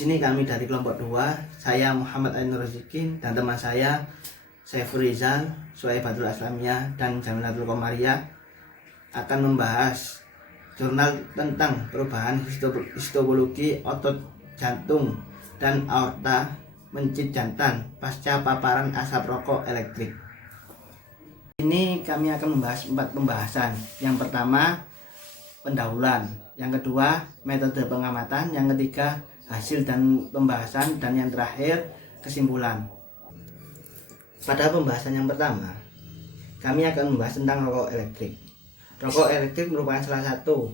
sini kami dari kelompok 2, saya Muhammad Ainur Rozikin dan teman saya Saiful Rizal, Suhaibatul Aslamiyah dan Jamilatul Komariah akan membahas jurnal tentang perubahan histopologi otot jantung dan aorta mencit jantan pasca paparan asap rokok elektrik. Ini kami akan membahas 4 pembahasan. Yang pertama, pendahuluan. Yang kedua, metode pengamatan. Yang ketiga, hasil dan pembahasan. Dan yang terakhir, kesimpulan. Pada pembahasan yang pertama, kami akan membahas tentang rokok elektrik. Rokok elektrik merupakan salah satu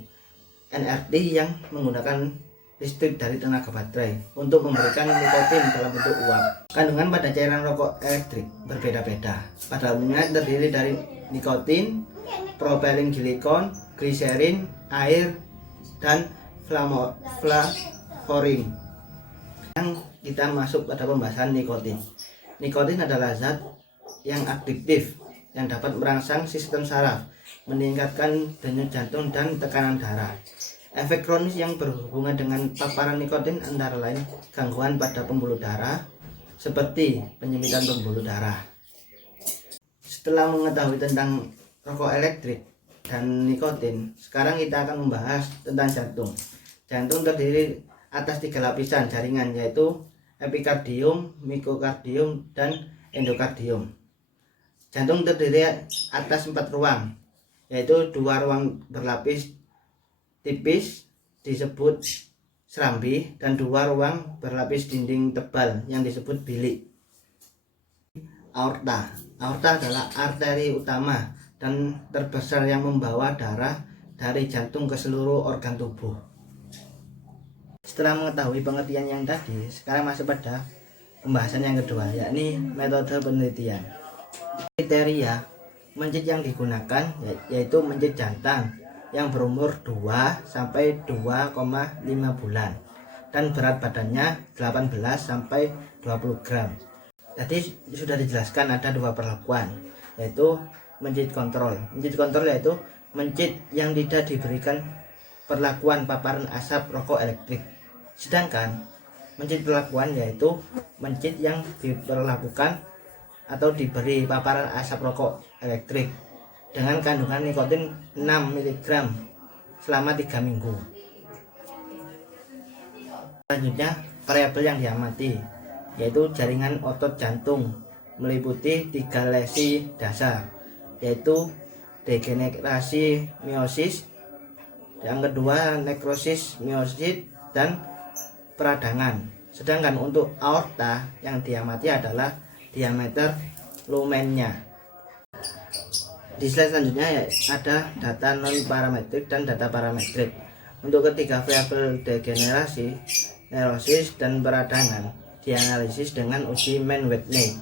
NRT yang menggunakan listrik dari tenaga baterai untuk memberikan nikotin dalam bentuk uap. Kandungan pada cairan rokok elektrik berbeda-beda. Pada umumnya terdiri dari nikotin, propylene glikol, gliserin, air, dan flavorin. Yang kita masuk pada pembahasan nikotin. Nikotin adalah zat yang aktif yang dapat merangsang sistem saraf, meningkatkan denyut jantung dan tekanan darah. Efek kronis yang berhubungan dengan paparan nikotin antara lain gangguan pada pembuluh darah seperti penyempitan pembuluh darah. Setelah mengetahui tentang rokok elektrik dan nikotin, sekarang kita akan membahas tentang jantung. Jantung terdiri atas 3 lapisan jaringan, yaitu epikardium, miokardium, dan endokardium. Jantung terdiri atas 4 ruang, yaitu 2 ruang berlapis tipis disebut serambi dan 2 ruang berlapis dinding tebal yang disebut bilik. Aorta adalah arteri utama dan terbesar yang membawa darah dari jantung ke seluruh organ tubuh. Setelah mengetahui pengertian yang tadi, sekarang masuk pada pembahasan yang kedua, yakni metode penelitian. Kriteria mencit yang digunakan yaitu mencit jantan yang berumur 2 sampai 2,5 bulan dan berat badannya 18 sampai 20 gram. Tadi sudah dijelaskan ada 2 perlakuan, yaitu mencit kontrol. Mencit kontrol yaitu mencit yang tidak diberikan perlakuan paparan asap rokok elektrik. Sedangkan mencit perlakuan yaitu mencit yang diperlakukan atau diberi paparan asap rokok elektrik dengan kandungan nikotin 6 mg selama 3 minggu. Selanjutnya, variabel yang diamati yaitu jaringan otot jantung meliputi 3 lesi dasar, yaitu degenerasi miosis, yang kedua nekrosis miosit, dan peradangan. Sedangkan untuk aorta yang diamati adalah diameter lumennya. Di slide selanjutnya ada data non parametrik dan data parametrik. Untuk ketiga variabel degenerasi, nekrosis, dan peradangan dianalisis dengan uji Mann-Whitney,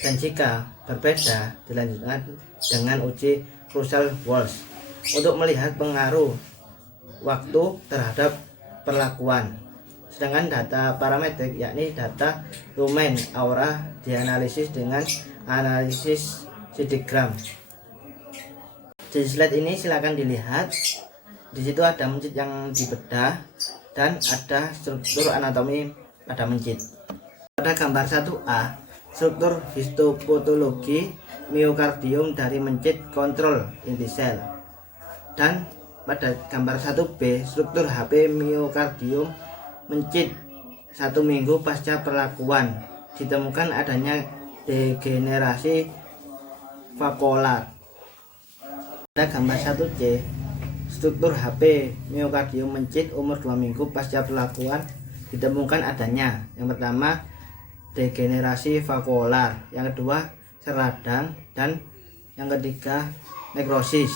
dan jika berbeda dilanjutkan dengan uji Russell-Wells untuk melihat pengaruh waktu terhadap perlakuan. Sedangkan data parametrik yakni data lumen aura dianalisis dengan analisis sidegram. Di slide ini silakan dilihat. Di situ ada mencit yang dibedah dan ada struktur anatomi pada mencit. Pada gambar 1A, struktur histopatologi miokardium dari mencit kontrol inti sel. Dan pada gambar 1B, struktur HP miokardium mencit 1 minggu pasca perlakuan, ditemukan adanya degenerasi vakuolar. Pada gambar 1C, struktur HP miokardium mencit umur 2 minggu pasca perlakuan, ditemukan adanya yang pertama degenerasi vakuolar, yang kedua seradang, dan yang ketiga nekrosis.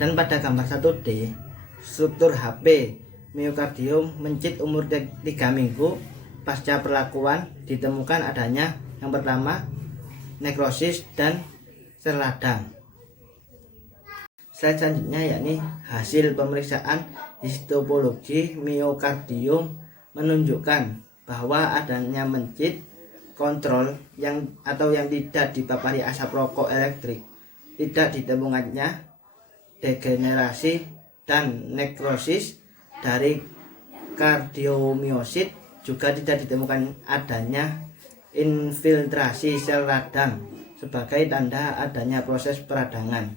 Dan pada gambar 1D, struktur HP miokardium mencit umur 3 minggu pasca perlakuan, ditemukan adanya yang pertama nekrosis dan seradang. Slide selanjutnya yakni hasil pemeriksaan histopologi miokardium menunjukkan bahwa adanya mencit kontrol yang tidak dipapari asap rokok elektrik, tidak ditemukannya degenerasi dan nekrosis dari kardiomiosit juga tidak ditemukan adanya infiltrasi sel radang sebagai tanda adanya proses peradangan.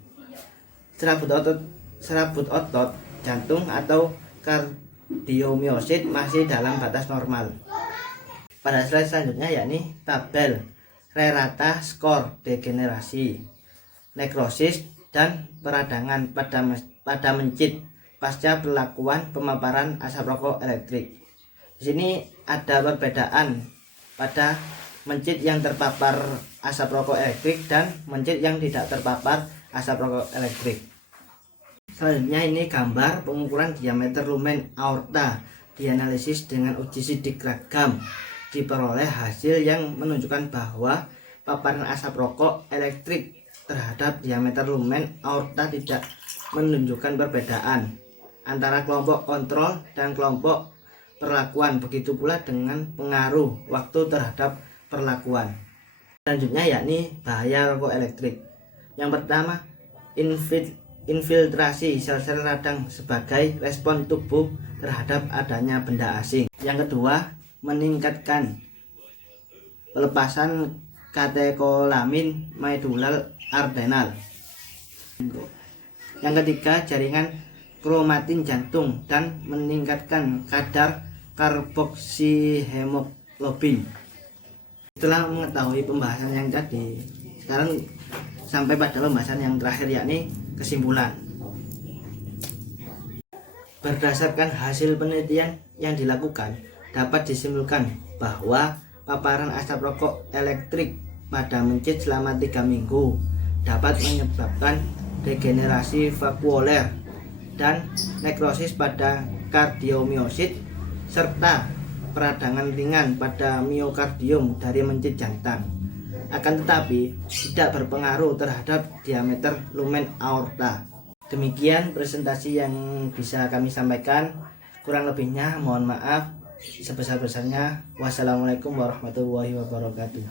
Serabut otot jantung atau kardiomiosit masih dalam batas normal. Pada slide selanjutnya yakni tabel rata skor degenerasi, nekrosis, dan peradangan pada mencit pasca perlakuan pemaparan asap rokok elektrik. Di sini ada perbedaan pada mencit yang terpapar asap rokok elektrik dan mencit yang tidak terpapar asap rokok elektrik. Selanjutnya ini gambar pengukuran diameter lumen aorta dianalisis dengan uji sidik ragam. Diperoleh hasil yang menunjukkan bahwa paparan asap rokok elektrik terhadap diameter lumen aorta tidak menunjukkan perbedaan antara kelompok kontrol dan kelompok perlakuan. Begitu pula dengan pengaruh waktu terhadap perlakuan. Selanjutnya yakni bahaya rokok elektrik. Yang pertama, infiltrasi sel-sel radang sebagai respon tubuh terhadap adanya benda asing. Yang kedua, meningkatkan pelepasan katekolamin medular ardenal. Yang ketiga, jaringan kromatin jantung dan meningkatkan kadar karboksihemoglobin. Setelah mengetahui pembahasan yang tadi, sekarang sampai pada pembahasan yang terakhir yakni kesimpulan. Berdasarkan hasil penelitian yang dilakukan, dapat disimpulkan bahwa paparan asap rokok elektrik pada mencit selama 3 minggu dapat menyebabkan degenerasi vakuoler dan nekrosis pada kardiomiosit serta peradangan ringan pada miokardium dari mencit jantung. Akan tetapi tidak berpengaruh terhadap diameter lumen aorta. Demikian presentasi yang bisa kami sampaikan. Kurang lebihnya mohon maaf sebesar-besarnya. Wassalamualaikum warahmatullahi wabarakatuh.